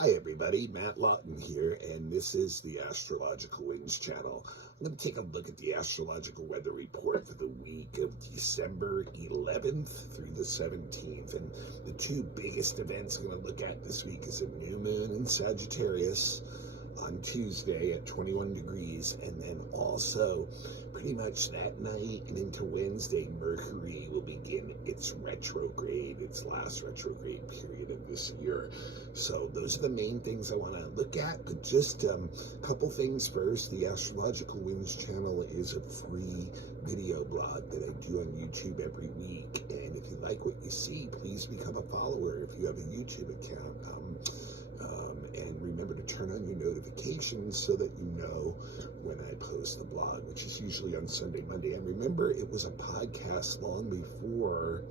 Hi everybody, Matt Lawton here, and this is the Astrological Winds channel. I'm going to take a look at the astrological weather report for the week of December 11th through the 17th. And the two biggest events I'm going to look at this week is a new moon in Sagittarius on Tuesday at 21 degrees, and then also pretty much that night and into Wednesday, Mercury will begin its retrograde, its last retrograde period of this year. So those are the main things I want to look at, but just a couple things first. The Astrological Winds channel is a free video blog that I do on YouTube every week, and if you like what you see, please become a follower if you have a YouTube account. And remember to turn on your notifications so that you know when I post the blog, which is usually on Sunday, Monday. And remember, it was a podcast long before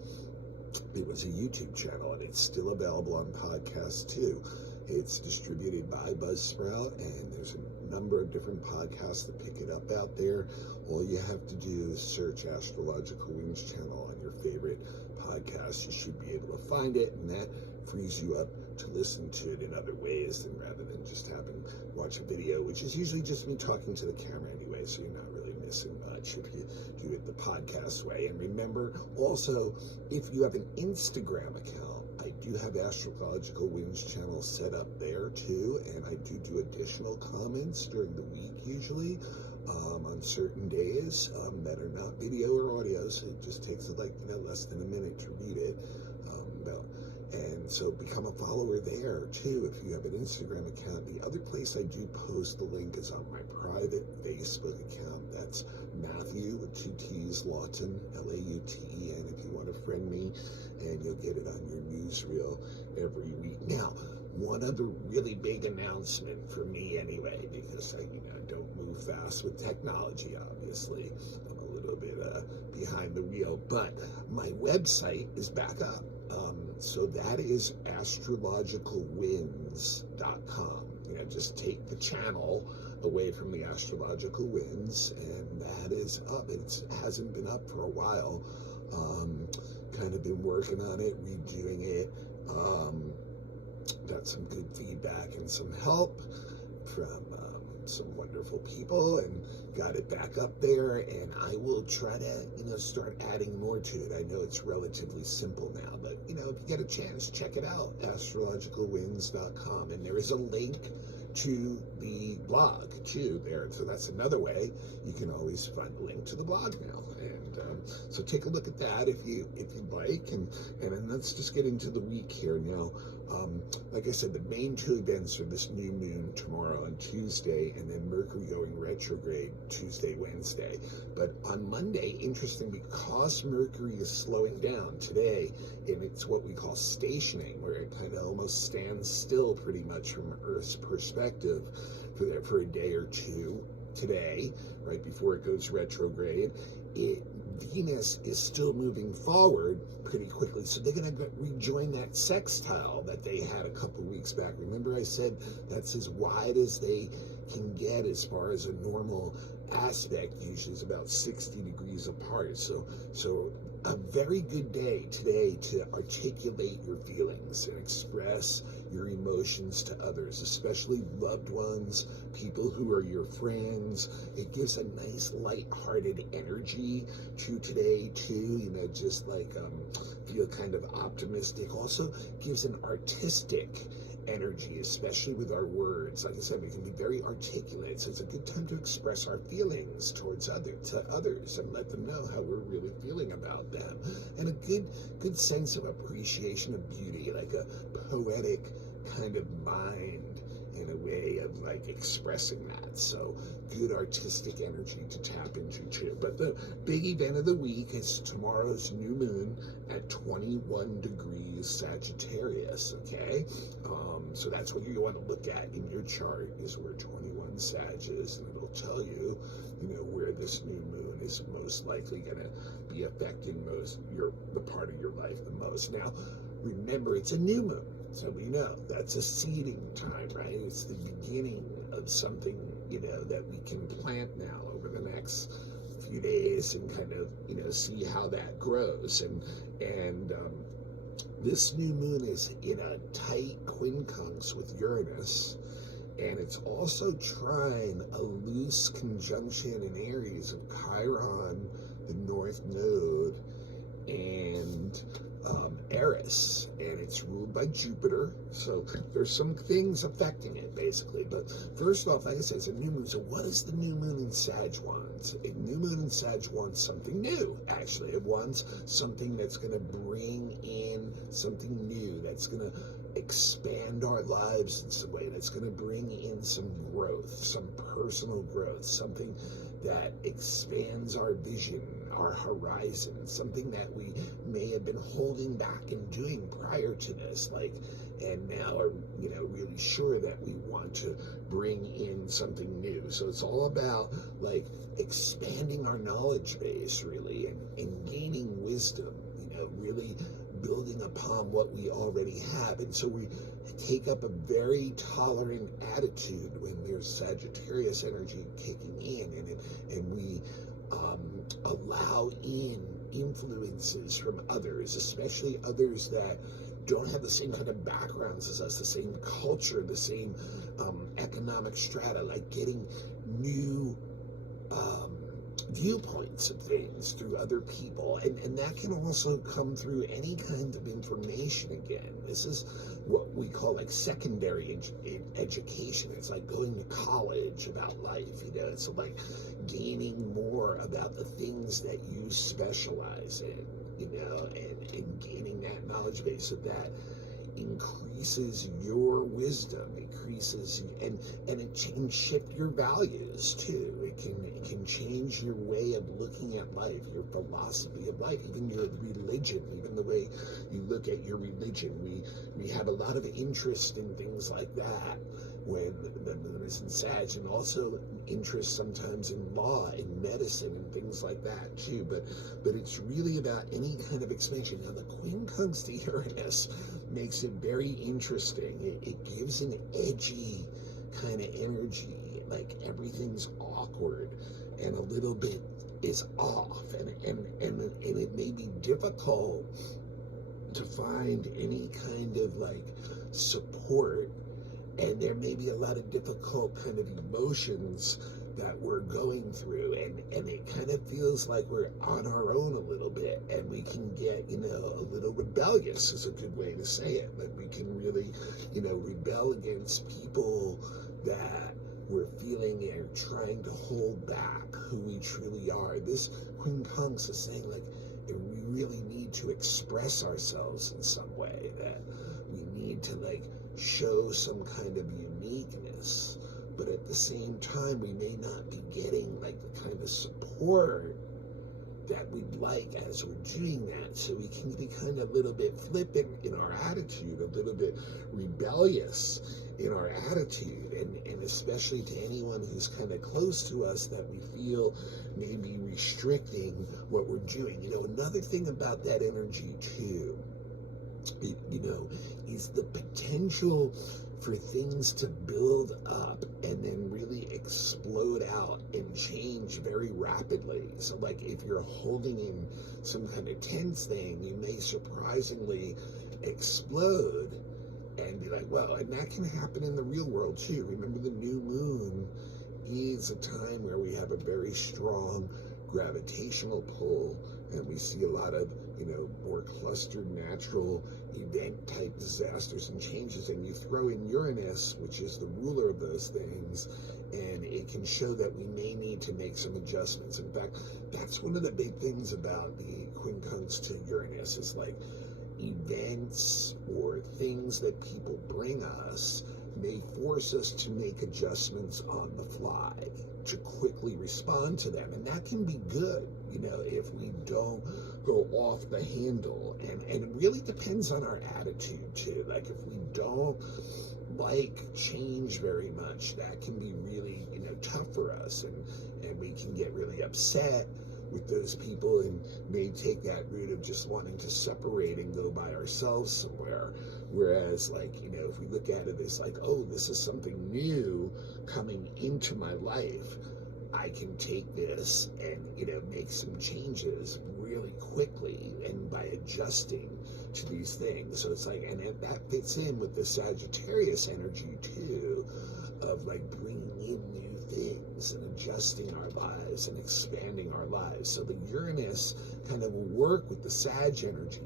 it was a YouTube channel, and it's still available on podcasts too. It's distributed by Buzzsprout, and there's a number of different podcasts that pick it up out there. All you have to do is search Astrological Winds channel on your favorite podcast. You should be able to find it, and that frees you up to listen to it in other ways than rather than just watch a video, which is usually just me talking to the camera anyway, so you're not really missing much if you do it the podcast way. And remember, also, if you have an Instagram account, I do have Astrological Winds channel set up there too, and I do additional comments during the week usually on certain days that are not video or audio, so it just takes less than a minute to read it. And so become a follower there too if you have an Instagram account. The other place I do post the link is on my private Facebook account. That's Matthew with 2 T's Lawton, L-A-U-T-E-N, if you want to friend me, and you'll get it on your newsreel every week. Now, one other really big announcement for me anyway, because I don't move fast with technology, obviously. I'm a little bit behind the wheel, but my website is back up. So that is astrologicalwinds.com. Just take the channel away from the Astrological Winds, and that is up. It hasn't been up for a while. Kind of been working on it, redoing it. Got some good feedback and some help from some wonderful people, and got it back up there, and I will try to start adding more to it. I know it's relatively simple now, but if you get a chance, check it out, astrologicalwinds.com, and there is a link to the blog too there, so that's another way you can always find a link to the blog now. And so take a look at that if you'd like, and then let's just get into the week here now. Like I said, the main two events are this new moon tomorrow on Tuesday, and then Mercury going retrograde Tuesday, Wednesday. But on Monday, interesting, because Mercury is slowing down today, and it's what we call stationing, where it kind of almost stands still pretty much from Earth's perspective for a day or two today, right before it goes retrograde. Venus is still moving forward pretty quickly, so they're going to rejoin that sextile that they had a couple weeks back. Remember I said that's as wide as they can get as far as a normal aspect, usually is about 60 degrees apart. So a very good day today to articulate your feelings and express your emotions to others, especially loved ones, people who are your friends. It gives a nice light-hearted energy to today too, just feel kind of optimistic. Also gives an artistic energy, especially with our words. Like I said, we can be very articulate, so it's a good time to express our feelings towards others and let them know how we're really feeling about them. And a good sense of appreciation of beauty, like a poetic kind of mind in a way of expressing that. So good artistic energy to tap into too. But the big event of the week is tomorrow's new moon at 21 degrees Sagittarius, okay? So that's what you want to look at in your chart, is where 21 Sag is, and it'll tell you, where this new moon is most likely going to be affecting the part of your life the most. Now, remember, it's a new moon. So we know that's a seeding time, right? It's the beginning of something, that we can plant now over the next few days and kind of, see how that grows. And This new moon is in a tight quincunx with Uranus, and it's also trine a loose conjunction in Aries of Chiron, the North Node, and Eris, and it's ruled by Jupiter. So there's some things affecting it, basically. But first off, like I said, it's a new moon. So what does the new moon in Sag want? A new moon in Sag wants something new, actually. It wants something that's going to bring in something new, that's going to expand our lives in some way, that's going to bring in some growth, some personal growth, something that expands our vision, our horizon, something that we may have been holding back and doing prior to this, and now are, really sure that we want to bring in something new. So it's all about expanding our knowledge base, really, and gaining wisdom, really building upon what we already have. And so we take up a very tolerant attitude when there's Sagittarius energy kicking in, and we allow in influences from others, especially others that don't have the same kind of backgrounds as us, the same culture, the same economic strata, getting new viewpoints of things through other people, and that can also come through any kind of information. Again, this is what we call secondary education. It's like going to college about life, it's gaining more about the things that you specialize in, and gaining that knowledge base, so that increases your wisdom, increases, and it can shift your values too. It can change your way of looking at life, your philosophy of life, even your religion, even the way you look at your religion. We have a lot of interest in things like that when the moon is in Sag, and also interest sometimes in law, in medicine, and things like that too. But it's really about any kind of expansion. Now, the quincunx to Uranus makes it very interesting. It gives an edgy kind of energy, everything's awkward and a little bit is off, and it may be difficult to find any kind of support, and there may be a lot of difficult kind of emotions that we're going through, and it kind of feels like we're on our own a little bit, and we can get, a little rebellious is a good way to say it, but we can really, rebel against people that we're feeling are trying to hold back who we truly are. This quincunx is saying we really need to express ourselves in some way, that we need to show some kind of uniqueness, but at the same time we may not be getting the kind of support that we'd like as we're doing that. So we can be kind of a little bit flippant in our attitude, a little bit rebellious in our attitude, and especially to anyone who's kind of close to us that we feel may be restricting what we're doing. Another thing about that energy too, is the potential for things to build up and then really explode out and change very rapidly. So if you're holding in some kind of tense thing, you may surprisingly explode and be well, and that can happen in the real world too. Remember, the new moon is a time where we have a very strong gravitational pull, and we see a lot of more clustered natural event type disasters and changes, and you throw in Uranus, which is the ruler of those things, and it can show that we may need to make some adjustments. In fact, that's one of the big things about the quincunx to Uranus, is events or things that people bring us may force us to make adjustments on the fly, to quickly respond to them. And that can be good, if we don't go off the handle. And it really depends on our attitude too. If we don't change very much, that can be really, tough for us. And we can get really upset with those people and may take that route of just wanting to separate and go by ourselves somewhere. Whereas if we look at it as oh, this is something new coming into my life, I can take this and make some changes really quickly, and by adjusting to these things. So it's like, and that fits in with the Sagittarius energy too, of like bringing in new things and adjusting our lives and expanding our lives. So the Uranus kind of will work with the Sag energy,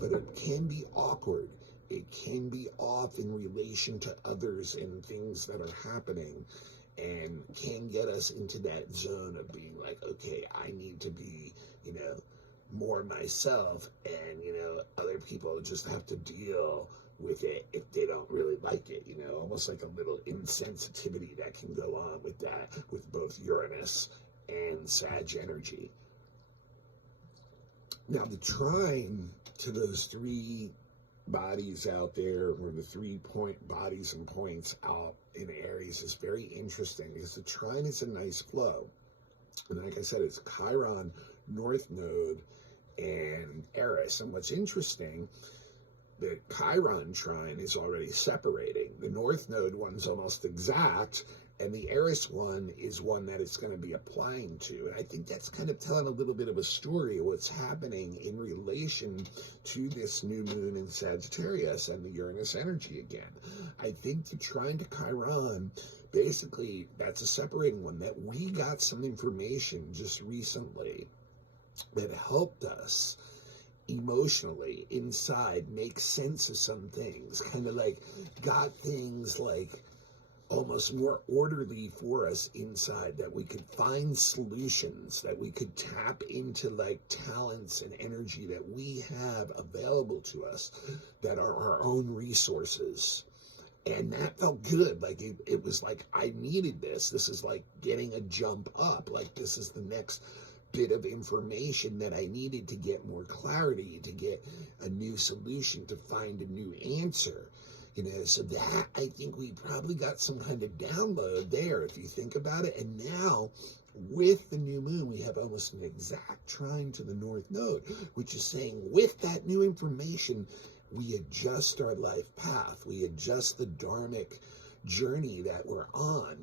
but it can be awkward. It can be off in relation to others and things that are happening, and can get us into that zone of being like, okay, I need to be, more myself, and, other people just have to deal with it if they don't really like it, almost like a little insensitivity that can go on with that, with both Uranus and Sag energy. Now, the trine to those three bodies out there, or the 3-point bodies and points out in Aries, is very interesting because the trine is a nice flow. And like I said, it's Chiron, North Node, and Eris. And what's interesting, the Chiron trine is already separating. The North Node one's almost exact, and the Eris one is one that it's going to be applying to. And I think that's kind of telling a little bit of a story of what's happening in relation to this new moon in Sagittarius and the Uranus energy again. I think the trine to Chiron, basically, that's a separating one, that we got some information just recently that helped us emotionally inside make sense of some things, kind of like got things like almost more orderly for us inside, that we could find solutions, that we could tap into like talents and energy that we have available to us that are our own resources. And that felt good. Like it was like, I needed this. This is like getting a jump up. Like this is the next bit of information that I needed to get more clarity, to get a new solution, to find a new answer. So that, I think we probably got some kind of download there, if you think about it. And now, with the new moon, we have almost an exact trine to the North Node, which is saying with that new information, we adjust our life path. We adjust the dharmic journey that we're on.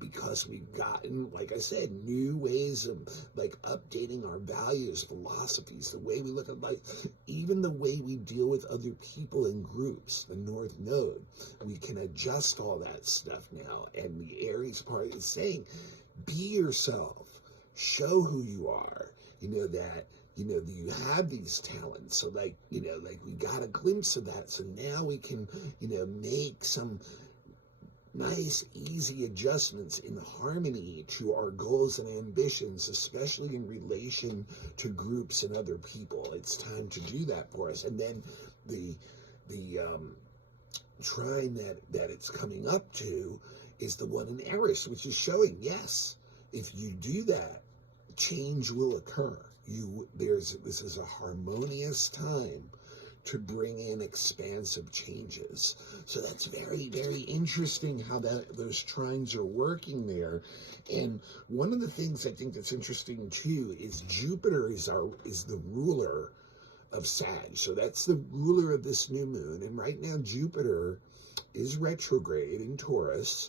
Because we've gotten, like I said, new ways of like updating our values, philosophies, the way we look at life, even the way we deal with other people in groups, the North Node. We can adjust all that stuff now. And the Aries part is saying, be yourself, show who you are, that you have these talents. So like we got a glimpse of that. So now we can, make some nice, easy adjustments in harmony to our goals and ambitions, especially in relation to groups and other people. It's time to do that for us. And then the trine that it's coming up to is the one in Eris, which is showing, yes, if you do that, change will occur. This is a harmonious time to bring in expansive changes. So that's very, very interesting how those trines are working there. And one of the things I think that's interesting too is Jupiter is the ruler of Sag. So that's the ruler of this new moon. And right now Jupiter is retrograde in Taurus,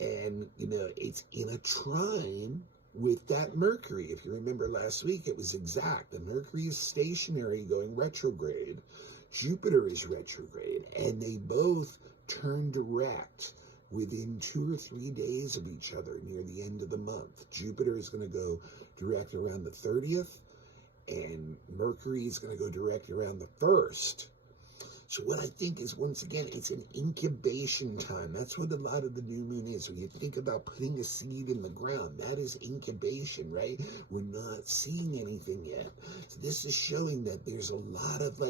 and it's in a trine with that Mercury. If you remember last week, it was exact. The Mercury is stationary going retrograde. Jupiter is retrograde, and they both turn direct within 2 or 3 days of each other near the end of the month. Jupiter is going to go direct around the 30th, and Mercury is going to go direct around the 1st. So what I think is, once again, it's an incubation time. That's what a lot of the new moon is. When you think about putting a seed in the ground, that is incubation, right? We're not seeing anything yet. So this is showing that there's a lot of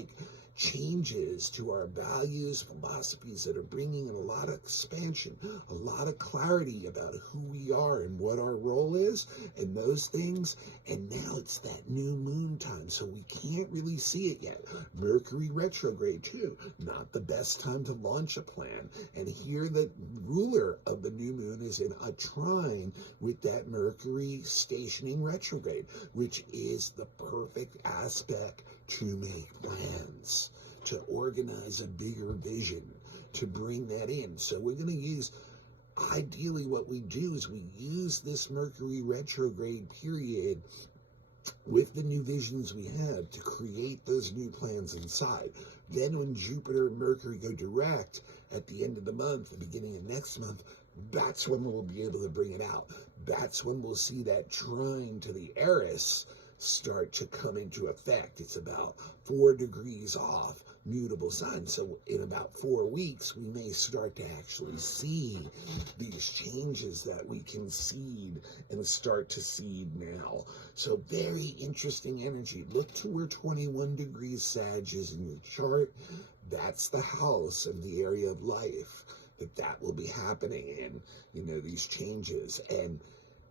changes to our values, philosophies that are bringing in a lot of expansion, a lot of clarity about who we are and what our role is and those things. And now it's that new moon time, so we can't really see it yet. Mercury retrograde too, not the best time to launch a plan. And here the ruler of the new moon is in a trine with that Mercury stationing retrograde, which is the perfect aspect to make plans, to organize a bigger vision, to bring that in. So we're going to use, ideally what we do is we use this Mercury retrograde period with the new visions we had to create those new plans inside. Then when Jupiter and Mercury go direct at the end of the month, the beginning of next month, that's when we'll be able to bring it out. That's when we'll see that trine to the Eris start to come into effect. It's about 4 degrees off mutable sign. So in about 4 weeks, we may start to actually see these changes that we can seed and start to seed now. So very interesting energy. Look to where 21 degrees Sag is in your chart. That's the house and the area of life that will be happening in, these changes. And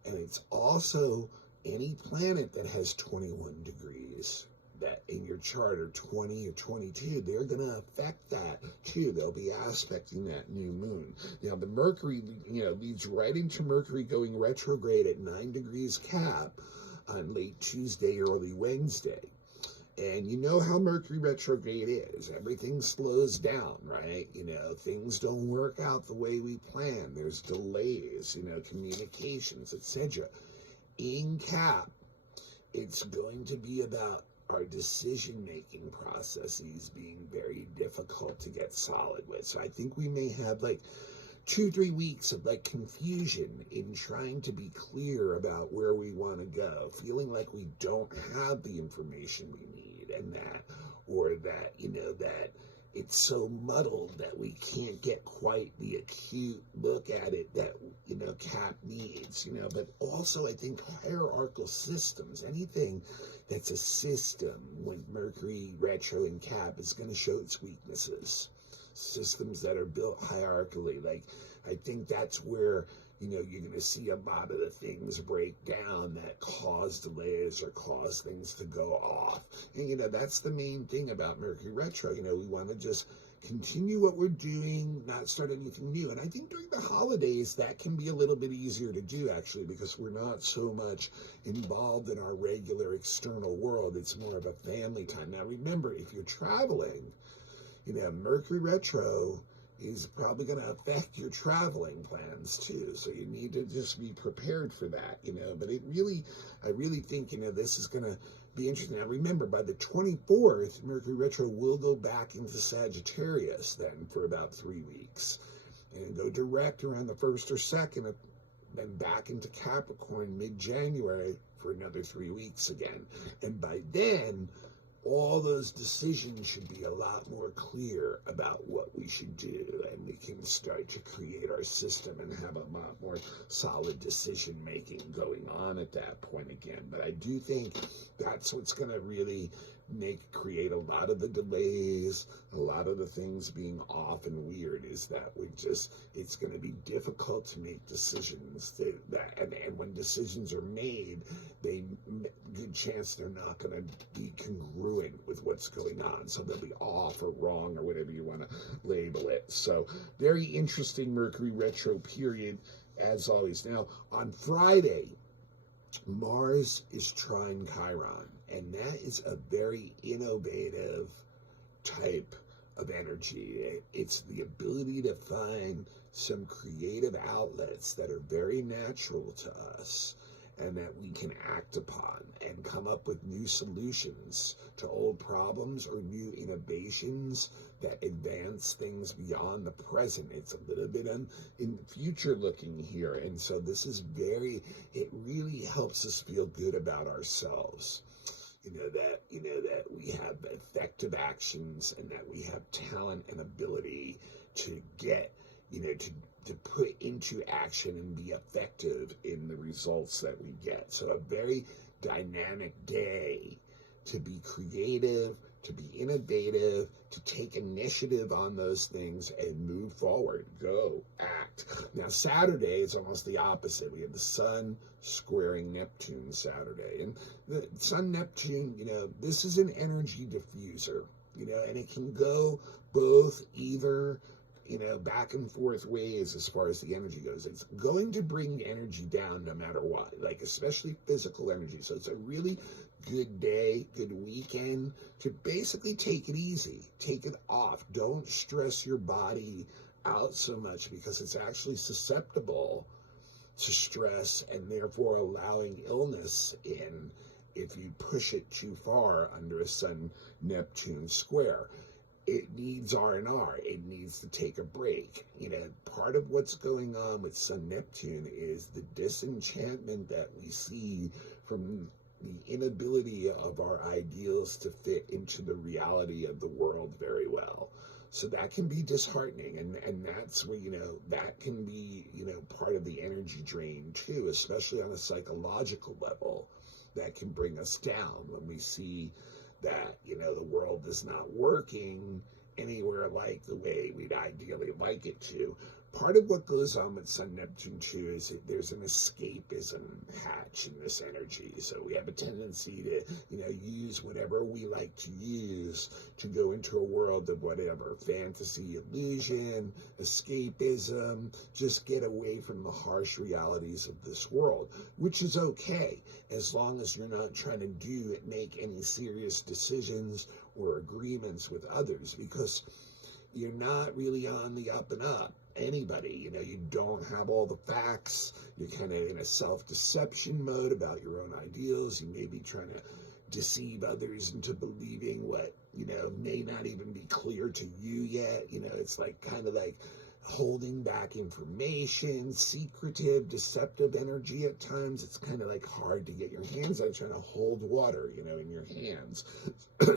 it's also any planet that has 21 degrees that in your chart or 20 or 22, they're going to affect that too. They'll be aspecting that new moon. Now the Mercury, leads right into Mercury going retrograde at 9 degrees Cap on late Tuesday, early Wednesday. And you know how Mercury retrograde is. Everything slows down, right? Things don't work out the way we plan. There's delays, communications, etc. In Cap, it's going to be about our decision-making processes being very difficult to get solid with. So I think we may have 2-3 weeks of confusion in trying to be clear about where we want to go, feeling like we don't have the information we need, and that that it's so muddled that we can't get quite the acute look at it that Cap needs. But also I think hierarchical systems, anything that's a system when Mercury retro in Cap is going to show its weaknesses. Systems that are built hierarchically, I think that's where you're going to see a lot of the things break down that cause delays or cause things to go off. And that's the main thing about Mercury retro. We want to just continue what we're doing, not start anything new. And I think during the holidays that can be a little bit easier to do, actually, because we're not so much involved in our regular external world. It's more of a family time. Now remember, if you're traveling, Mercury retro is probably going to affect your traveling plans too. So you need to just be prepared for that, but I really think, this is going to be interesting. Now remember, by the 24th, Mercury retro will go back into Sagittarius then for about 3 weeks and go direct around the 1st or 2nd, then back into Capricorn mid-January for another 3 weeks again. And by then, all those decisions should be a lot more clear about what we should do, and we can start to create our system and have a lot more solid decision making going on at that point again. But I do think that's what's going to really create a lot of the delays, a lot of the things being off and weird, is that it's going to be difficult to make decisions and when decisions are made, good chance they're not going to be congruent with what's going on. So they'll be off or wrong or whatever you want to label it. So very interesting Mercury retro period as always. Now on Friday, Mars is trine Chiron, and that is a very innovative type of energy. It's the ability to find some creative outlets that are very natural to us and that we can act upon and come up with new solutions to old problems or new innovations that advance things beyond the present. It's a little bit in future looking here. And so this is it really helps us feel good about ourselves. That we have effective actions and that we have talent and ability to get, to put into action and be effective in the results that we get. So a very dynamic day to be creative, to be innovative, to take initiative on those things and move forward, go, act. Now Saturday is almost the opposite. We have the Sun squaring Neptune Saturday. And the Sun Neptune, this is an energy diffuser, and it can go both either back and forth ways as far as the energy goes. It's going to bring energy down no matter what, especially physical energy. So it's a really good day, good weekend to basically take it easy, take it off. Don't stress your body out so much because it's actually susceptible to stress and therefore allowing illness in. if you push it too far under a Sun-Neptune square. It needs R&R. It needs to take a break. Part of what's going on with Sun-Neptune is the disenchantment that we see from the inability of our ideals to fit into the reality of the world very well. So that can be disheartening, and that's where, that can be, part of the energy drain too, especially on a psychological level. That can bring us down when we see that, the world is not working anywhere like the way we'd ideally like it to. Part of what goes on with Sun-Neptune too is that there's an escapism hatch in this energy. So we have a tendency to, use whatever we like to use to go into a world of whatever, fantasy, illusion, escapism, just get away from the harsh realities of this world, which is okay, as long as you're not trying to make any serious decisions or agreements with others, because you're not really on the up and up. Anybody, you don't have all the facts. You're kind of in a self-deception mode about your own ideals. You may be trying to deceive others into believing what, may not even be clear to you yet. It's like kind of like holding back information, secretive, deceptive energy at times. It's kind of like hard to get your hands on, trying to hold water, in your hands.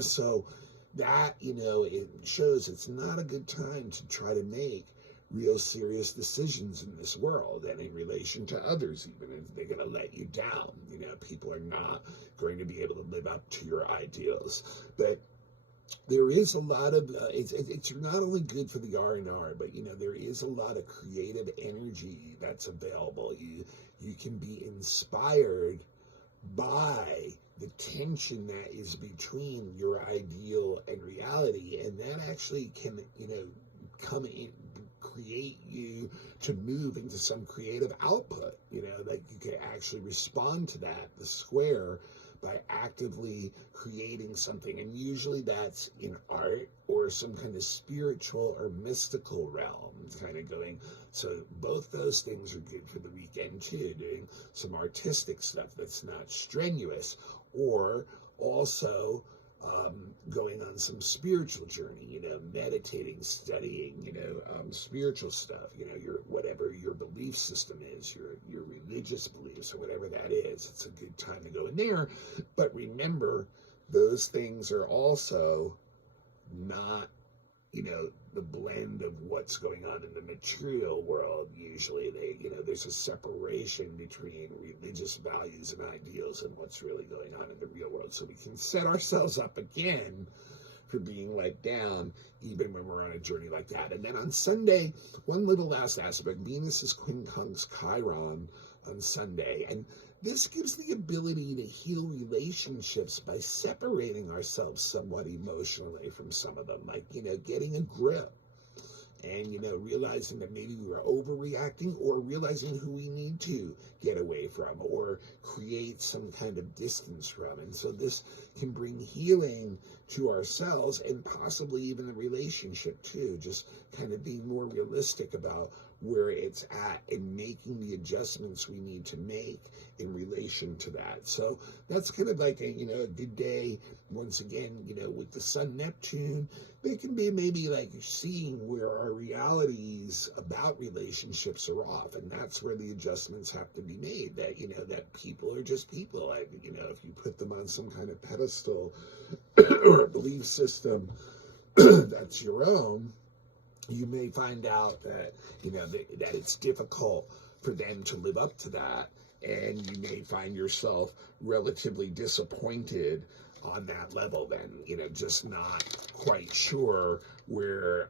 So that, it shows it's not a good time to try to make real serious decisions in this world, and in relation to others, even if they're going to let you down. People are not going to be able to live up to your ideals. But there is a lot of, it's not only good for the R&R, but, there is a lot of creative energy that's available. You can be inspired by the tension that is between your ideal and reality, and that actually can, come in, create you to move into some creative output, like you can actually respond to that, the square, by actively creating something. And usually that's in art or some kind of spiritual or mystical realm kind of going. So both those things are good for the weekend too, doing some artistic stuff that's not strenuous, or also going on some spiritual journey, meditating, studying, spiritual stuff, whatever your belief system is, your religious beliefs or whatever that is. It's a good time to go in there. But remember, those things are also not, the blend of what's going on in the material world. Usually there's a separation between religious values and ideals and what's really going on in the real world. So we can set ourselves up again for being let down, even when we're on a journey like that. And then on Sunday, one little last aspect, Venus is quincunx Chiron on Sunday. And this gives the ability to heal relationships by separating ourselves somewhat emotionally from some of them, like, getting a grip and, realizing that maybe we were overreacting, or realizing who we need to get away from or create some kind of distance from. And so this can bring healing to ourselves and possibly even the relationship too, just kind of being more realistic about where it's at and making the adjustments we need to make in relation to that. So that's kind of like a good day. Once again, with the Sun-Neptune, it can be maybe like seeing where our realities about relationships are off, and that's where the adjustments have to be made. That that people are just people. If you put them on some kind of pedestal or a belief system that's your own, you may find out that that it's difficult for them to live up to that, and you may find yourself relatively disappointed on that level. Then just not quite sure where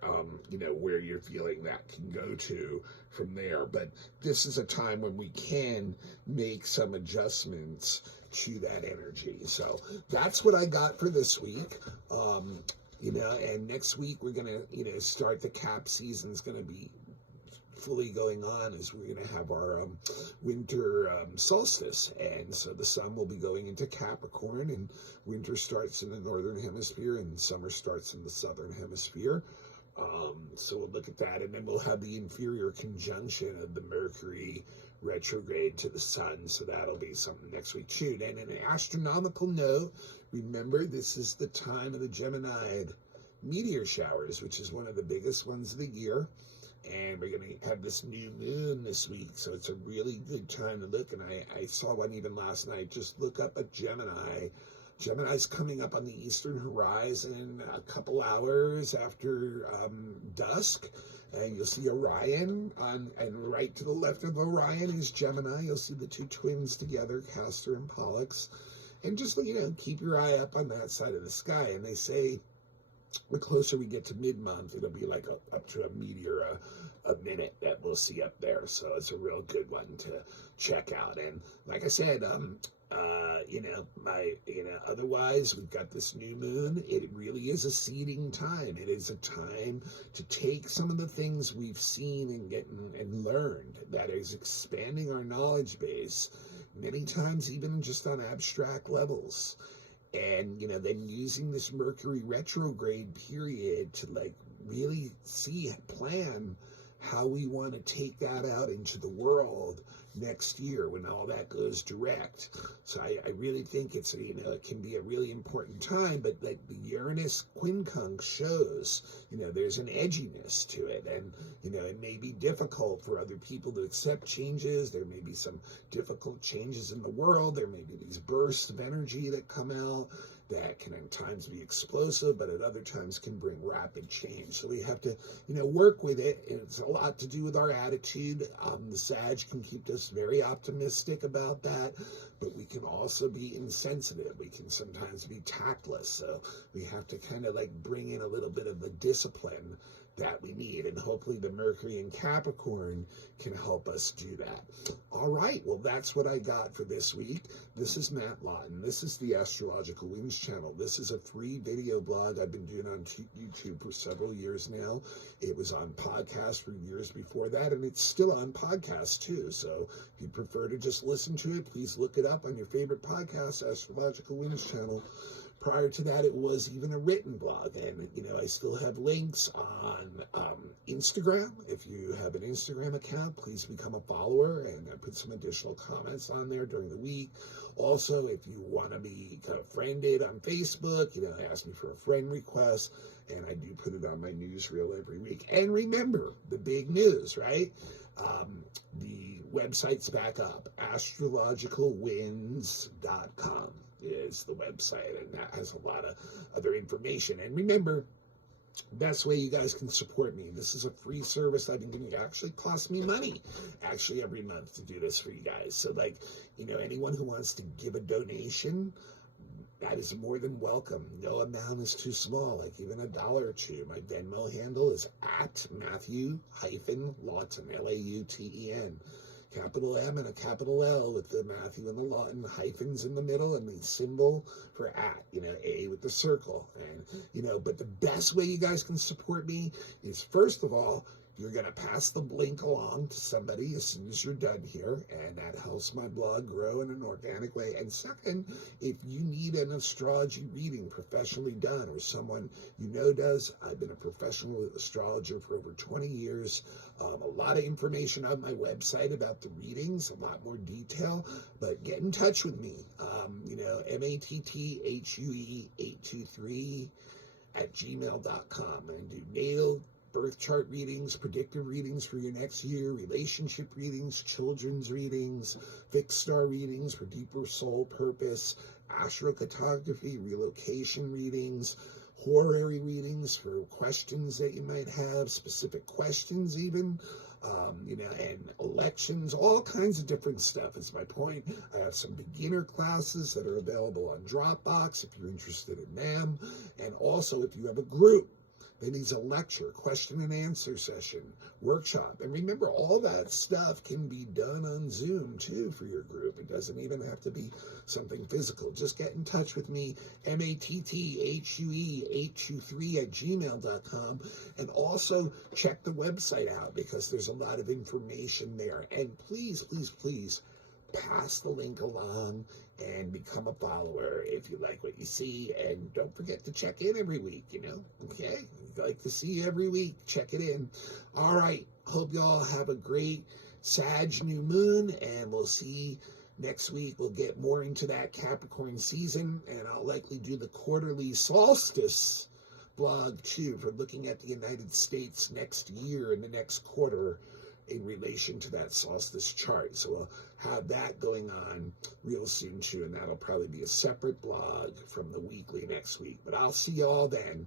where you're feeling that can go to from there. But this is a time when we can make some adjustments to that energy. So that's what I got for this week. And next week we're gonna, start the cap season. Is gonna be fully going on as we're gonna have our winter solstice, and so the sun will be going into Capricorn, and winter starts in the northern hemisphere and summer starts in the southern hemisphere. So we'll look at that, and then we'll have the inferior conjunction of the Mercury retrograde to the Sun, so that'll be something next week too. And in an astronomical note, remember this is the time of the Geminide meteor showers, which is one of the biggest ones of the year, and we're going to have this new moon this week, so it's a really good time to look. And I saw one even last night. Just look up at Gemini. Gemini's coming up on the eastern horizon a couple hours after dusk, and you'll see Orion and right to the left of Orion is Gemini. You'll see the two twins together, Castor and Pollux, and just keep your eye up on that side of the sky. And they say the closer we get to mid-month, it'll be like up to a meteor a minute that we'll see up there. So it's a real good one to check out. And like I said, otherwise we've got this new moon. It really is a seeding time. It is a time to take some of the things we've seen and learned that is expanding our knowledge base, many times even just on abstract levels. And, then using this Mercury retrograde period to really plan how we want to take that out into the world next year when all that goes direct. So I really think it's, it can be a really important time, but the Uranus quincunx shows, there's an edginess to it. And, it may be difficult for other people to accept changes. There may be some difficult changes in the world. There may be these bursts of energy that come out that can at times be explosive, but at other times can bring rapid change. So we have to, work with it. It's a lot to do with our attitude. The Sag can keep us very optimistic about that, but we can also be insensitive. We can sometimes be tactless. So we have to kind of bring in a little bit of the discipline that we need, and hopefully the Mercury in Capricorn can help us do that. All right, well, that's what I got for this week. This is Matt Lawton. This is the Astrological Winds channel. This is a free video blog I've been doing on YouTube for several years now. It was on podcast for years before that, and it's still on podcast too. So if you prefer to just listen to it, please look it up on your favorite podcast, Astrological Winds channel. Prior to that, it was even a written blog, and I still have links on Instagram. If you have an Instagram account, please become a follower, and I put some additional comments on there during the week. Also, if you want to be kind of friended on Facebook, ask me for a friend request, and I do put it on my newsreel every week. And remember, the big news, right? The website's back up, astrologicalwinds.com. is the website, and that has a lot of other information. And remember, best way you guys can support me, this is a free service I've been giving. It actually costs me money every month to do this for you guys. So anyone who wants to give a donation, that is more than welcome. No amount is too small, even $1 or $2. My Venmo handle is at Matthew-Lawton, Lauten. Capital M and a capital L with the Matthew and the Lawton hyphens in the middle, and the symbol for at, A with the circle. And, but the best way you guys can support me is, first of all, you're going to pass the link along to somebody as soon as you're done here, and that helps my blog grow in an organic way. And second, if you need an astrology reading professionally done, or someone does, I've been a professional astrologer for over 20 years. A lot of information on my website about the readings, a lot more detail, but get in touch with me. MATTHUE823 at gmail.com. I do natal birth chart readings, predictive readings for your next year, relationship readings, children's readings, fixed star readings for deeper soul purpose, astrocartography, relocation readings, horary readings for questions that you might have, specific questions even, and elections, all kinds of different stuff is my point. I have some beginner classes that are available on Dropbox if you're interested in them, and also if you have a group that needs a lecture, question and answer session, workshop. And remember, all that stuff can be done on Zoom too for your group. It doesn't even have to be something physical. Just get in touch with me, MATTHUE823 at gmail.com. And also check the website out, because there's a lot of information there. And please, please, please, pass the link along and become a follower if you like what you see. And don't forget to check in every week, okay? I'd like to see you every week. Check it in. All right. Hope y'all have a great Sag new moon, and we'll see next week. We'll get more into that Capricorn season, and I'll likely do the quarterly solstice blog too for looking at the United States next year and the next quarter in relation to that solstice chart. So we'll have that going on real soon too, and that'll probably be a separate blog from the weekly next week. But I'll see you all then.